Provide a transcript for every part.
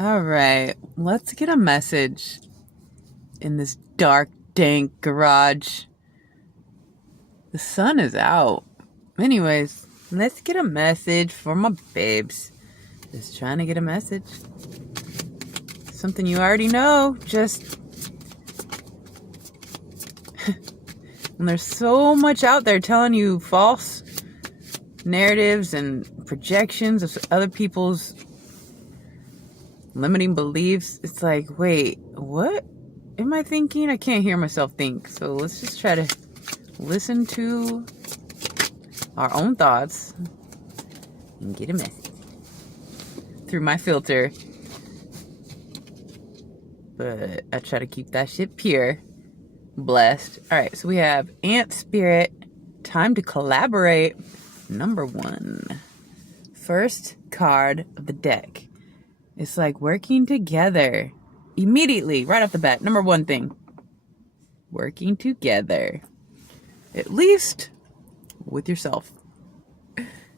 All right, let's get a message in this dark, dank garage. The sun is out. Anyways, let's get a message for my babes. Just trying to get a message. Something you already know, just when there's so much out there telling you false narratives and projections of other people's limiting beliefs, it's like, wait, what am I thinking? I can't hear myself think. So let's just try to listen to our own thoughts and get a message through my filter. But I try to keep that shit pure. Blessed. All right, so we have Ant Spirit. Time to collaborate. Number 1. First card of the deck. It's like working together. Immediately, right off the bat. Number 1 thing. Working together. At least with yourself.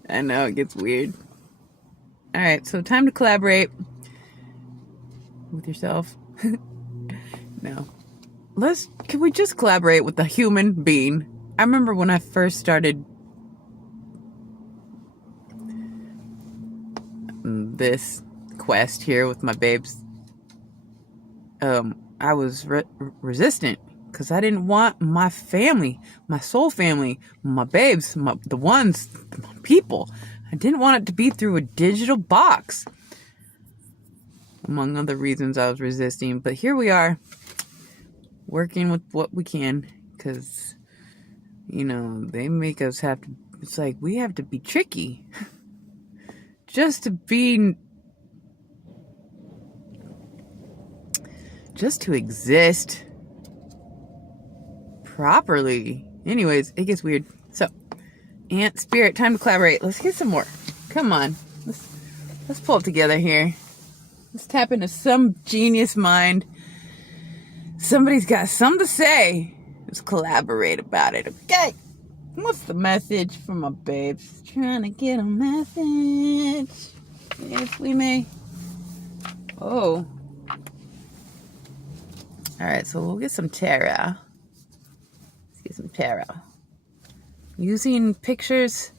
I know, it gets weird. All right, so time to collaborate with yourself. No. Can we just collaborate with a human being? I remember when I first started this quest here with my babes, I was resistant because I didn't want my family, my soul family, my babes, my people. I didn't want it to be through a digital box. Among other reasons I was resisting. But here we are, working with what we can, because, you know, they make us have to, it's like we have to be tricky just to exist properly. Anyways, it gets weird. So, Ant Spirit, time to collaborate. Let's get some more. Come on. Let's pull it together here. Let's tap into some genius mind. Somebody's got something to say. Let's collaborate about it, okay? What's the message for my babes? Trying to get a message, if we may. Oh. Alright, so we'll get some tarot. Let's get some tarot. Using pictures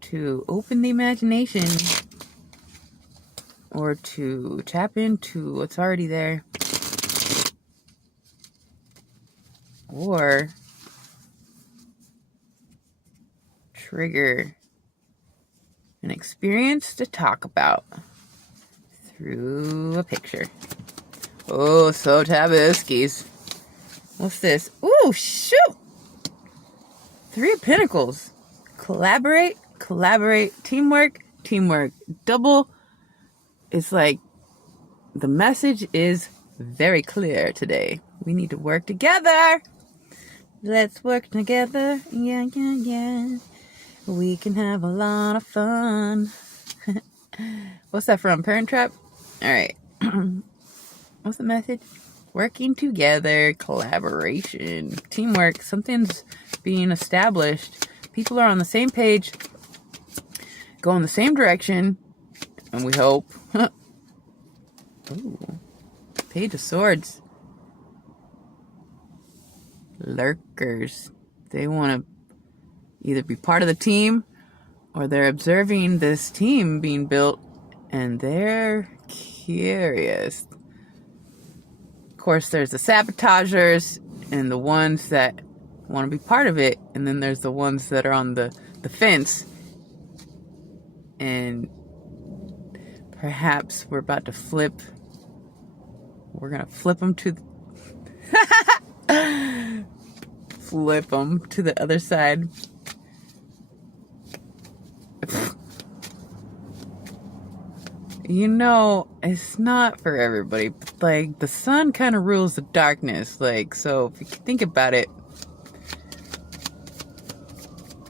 to open the imagination or to tap into what's already there, or trigger an experience to talk about through a picture. Oh, so tabuskis. What's this? Ooh, shoot! 3 of Pentacles. Collaborate, teamwork. Double. It's like the message is very clear today. We need to work together. Let's work together. Yeah. We can have a lot of fun. What's that from? Parent Trap? Alright. What's the message? Working together, collaboration, teamwork. Something's being established. People are on the same page, going the same direction, and we hope. Ooh, Page of Swords. Lurkers. They want to either be part of the team, or they're observing this team being built, and they're curious. Of course, there's the sabotagers and the ones that want to be part of it, and then there's the ones that are on the fence, and perhaps we're about to flip. We're gonna flip them to flip them to the other side. You know, it's not for everybody, but like the sun kind of rules the darkness. Like, so if you think about it,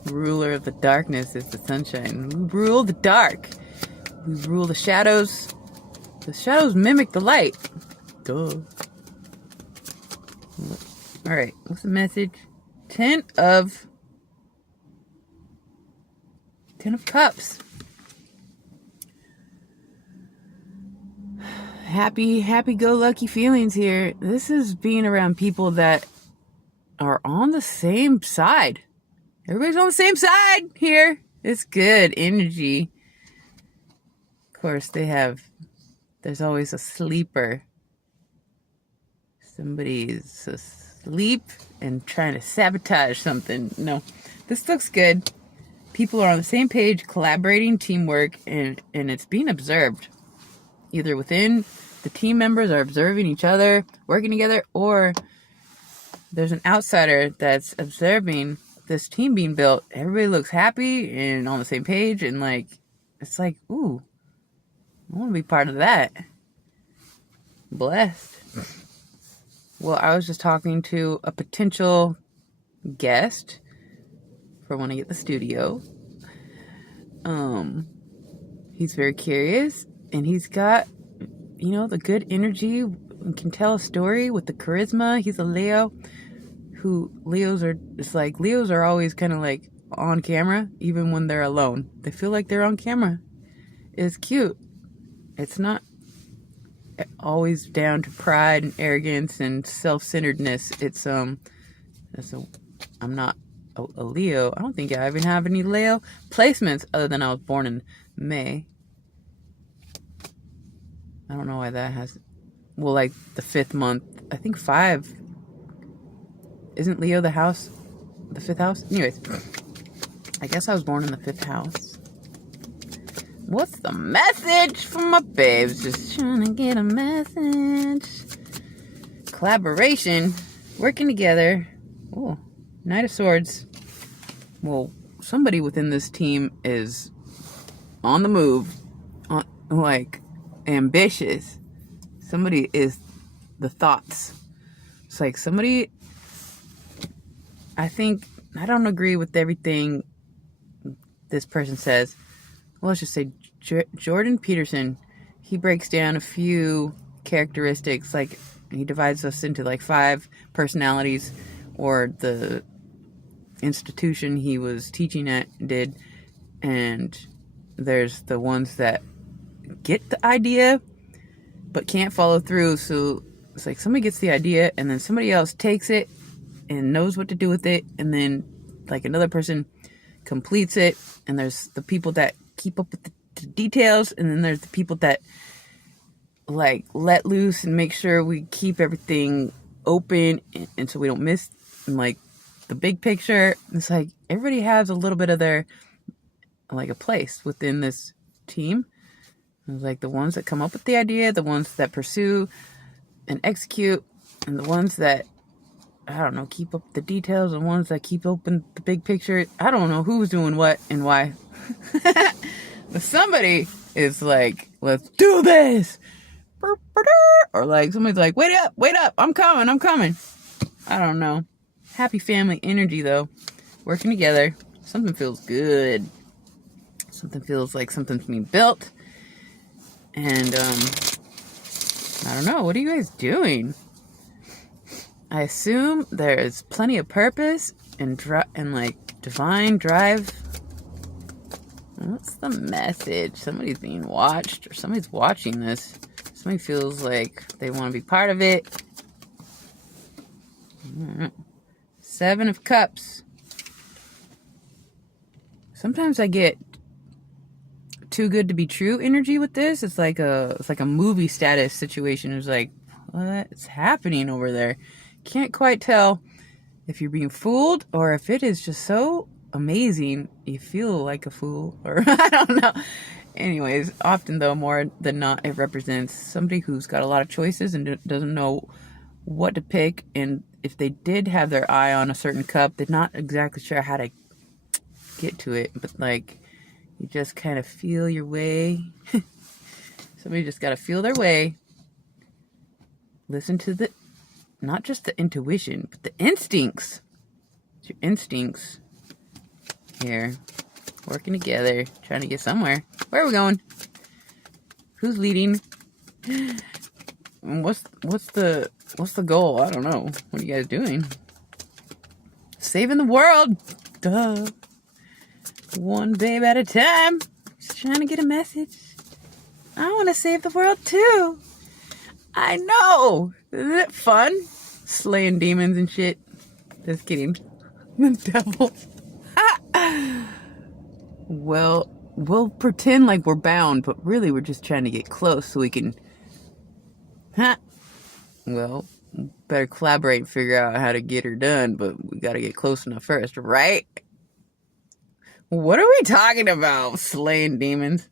ruler of the darkness is the sunshine. We rule the dark. We rule the shadows. The shadows mimic the light. Duh. Alright, what's the message? 10 of Cups. happy-go-lucky feelings here. This is being around people that are on the same side. Everybody's on the same side here. It's good energy. Of course, there's always a sleeper. Somebody's asleep and trying to sabotage something. No, this looks good. People are on the same page, collaborating, teamwork, and it's being observed. Either within the team members are observing each other, working together, or there's an outsider that's observing this team being built. Everybody looks happy and on the same page, and like, it's like, ooh, I want to be part of that. Blessed. Well, I was just talking to a potential guest for when I get the studio. He's very curious, and he's got, the good energy, and can tell a story with the charisma. He's a Leo. Leos are always kind of like on camera, even when they're alone. They feel like they're on camera. It's cute. It's not always down to pride and arrogance and self-centeredness. I'm not a Leo. I don't think I even have any Leo placements other than I was born in May. I don't know why that has... Well, like the 5th month. I think 5. Isn't Leo the 5th house? Anyways, I guess I was born in the 5th house. What's the message from my babes? Just trying to get a message. Collaboration. Working together. Oh, Knight of Swords. Well, somebody within this team is on the move. Ambitious. Somebody is the thoughts. It's like somebody... I don't agree with everything this person says. Well, let's just say Jordan Peterson, he breaks down a few characteristics, like he divides us into like 5 personalities, or the institution he was teaching at did, and there's the ones that get the idea but can't follow through. So it's like somebody gets the idea and then somebody else takes it and knows what to do with it, and then like another person completes it, and there's the people that keep up with the details, and then there's the people that like let loose and make sure we keep everything open and so we don't miss like the big picture. It's like everybody has a little bit of their like a place within this team. It's like the ones that come up with the idea, the ones that pursue and execute, and the ones that, I don't know, keep up the details, and ones that keep open the big picture. I don't know who's doing what and why. But somebody is like, let's do this. Or like somebody's like, wait up, I'm coming. I don't know. Happy family energy though. Working together. Something feels good. Something feels like something's being built. And I don't know, what are you guys doing? I assume there is plenty of purpose and like divine drive. What's the message? Somebody's being watched, or somebody's watching this. Somebody feels like they want to be part of it. 7 of Cups. Sometimes I get too good to be true energy with this. It's like a movie status situation. It's like, what's happening over there? Can't quite tell if you're being fooled or if it is just so amazing you feel like a fool, or I don't know. Anyways, often though, more than not, it represents somebody who's got a lot of choices and doesn't know what to pick, and if they did have their eye on a certain cup, they're not exactly sure how to get to it, but like you just kind of feel your way. Somebody just got to feel their way. Listen to not just the intuition, but the instincts. It's your instincts here, working together, trying to get somewhere. Where are we going? Who's leading? What's the goal? I don't know. What are you guys doing? Saving the world. Duh. One babe at a time. Just trying to get a message. I want to save the world too. I know. Isn't it fun? Slaying demons and shit. Just kidding. The devil. Well, we'll pretend like we're bound, but really we're just trying to get close so we can... Well, better collaborate and figure out how to get her done, but we gotta get close enough first, right? What are we talking about? Slaying demons?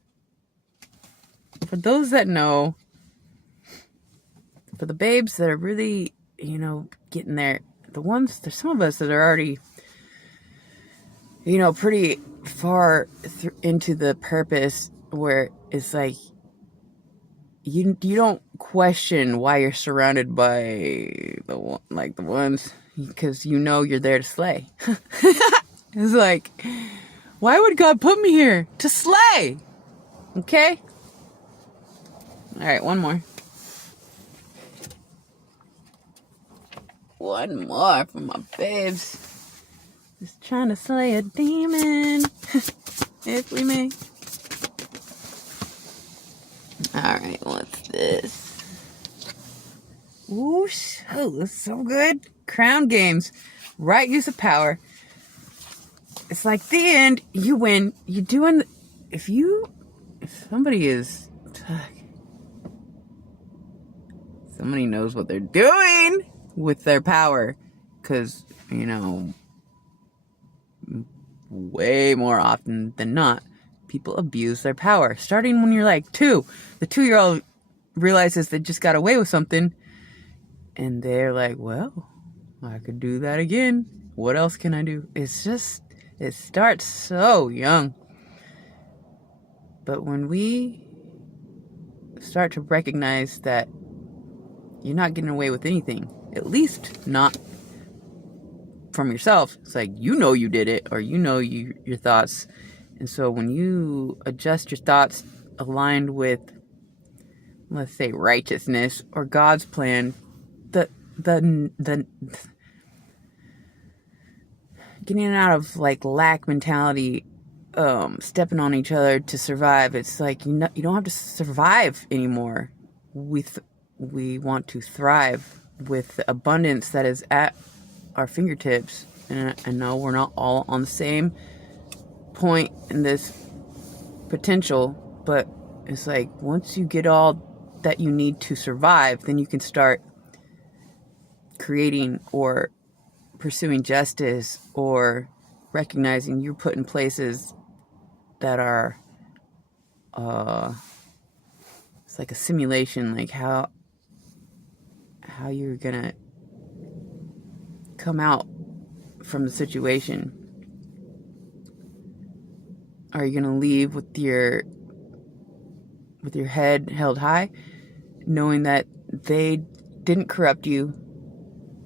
For those that know, for the babes that are really, getting there, there's some of us that are already, pretty far into the purpose where it's like, you don't question why you're surrounded by the ones, because you're there to slay. It's like, why would God put me here? To slay! Okay? Alright, one more. One more for my babes. Just trying to slay a demon. If we may. Alright, what's this? Ooh, that's so good. Crown games. Right use of power. It's like the end, you win. You're doing... If somebody is... Somebody knows what they're doing with their power. Because, way more often than not, people abuse their power. Starting when you're like 2. The 2-year-old realizes they just got away with something. And they're like, well, I could do that again. What else can I do? It's just, it starts so young. But when we start to recognize that you're not getting away with anything, at least not from yourself. It's like, you did it, or your thoughts. And so when you adjust your thoughts aligned with, let's say, righteousness or God's plan, the getting out of like lack mentality, stepping on each other to survive. It's like you don't have to survive anymore. We want to thrive with the abundance that is at our fingertips. And I know we're not all on the same point in this potential, but it's like once you get all that you need to survive, then you can start creating or pursuing justice or recognizing you're put in places that are it's like a simulation, like how you're gonna come out from the situation. Are you gonna leave with your head held high, knowing that they didn't corrupt you,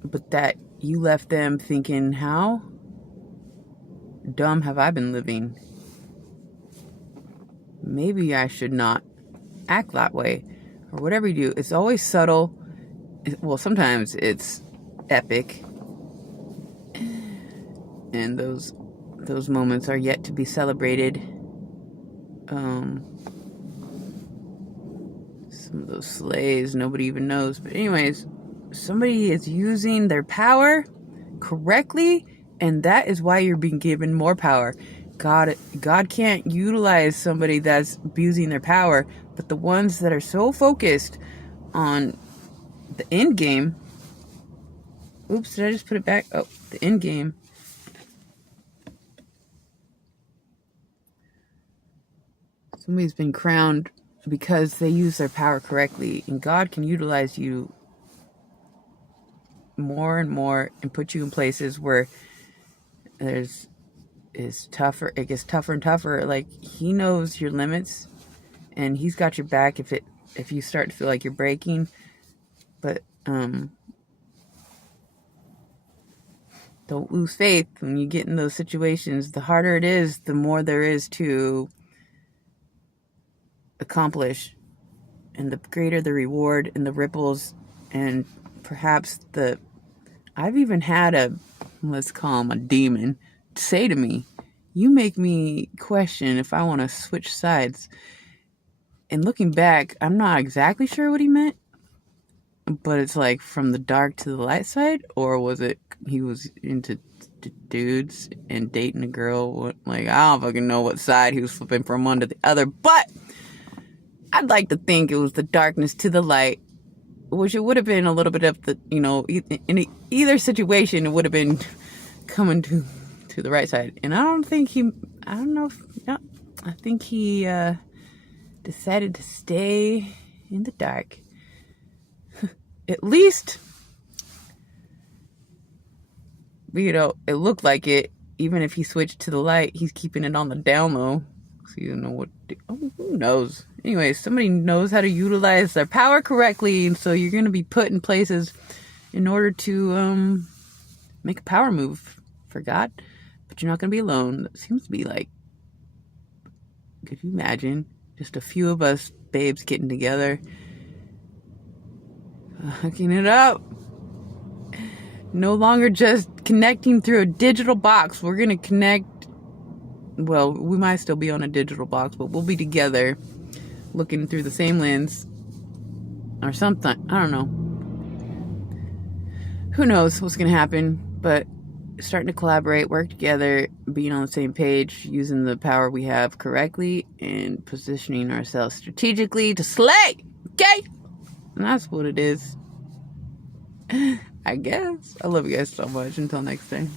but that you left them thinking, how dumb have I been living? Maybe I should not act that way, or whatever you do. It's always subtle. Well, sometimes it's epic, and those moments are yet to be celebrated. Some of those slays nobody even knows, but anyways, somebody is using their power correctly, and that is why you're being given more power. God can't utilize somebody that's abusing their power, but the ones that are so focused on the end game. Oops, did I just put it back? Oh, the end game. Somebody's been crowned because they use their power correctly, and God can utilize you more and more and put you in places where it gets tougher and tougher. Like, he knows your limits, and he's got your back if you start to feel like you're breaking. But don't lose faith when you get in those situations. The harder it is, the more there is to accomplish, and the greater the reward and the ripples, and perhaps I've even had let's call him a demon, say to me, you make me question if I want to switch sides. And looking back, I'm not exactly sure what he meant, but it's like from the dark to the light side, or was it he was into dudes and dating a girl? Like, I don't fucking know what side he was flipping from one to the other, but I'd like to think it was the darkness to the light, which it would have been a little bit of the, in either situation, it would have been coming to the right side. And I don't know if, no, I think he decided to stay in the dark. At least, it looked like it. Even if he switched to the light, he's keeping it on the down low. So you don't know what, who knows? Anyway, somebody knows how to utilize their power correctly, and so you're going to be put in places in order to make a power move for God. But you're not going to be alone. That seems to be like, could you imagine just a few of us babes getting together, hooking it up? No longer just connecting through a digital box. We're going to connect. Well, we might still be on a digital box, but we'll be together looking through the same lens or something. I don't know. Who knows what's going to happen, but starting to collaborate, work together, being on the same page, using the power we have correctly, and positioning ourselves strategically to slay. Okay? And that's what it is. I guess. I love you guys so much. Until next time.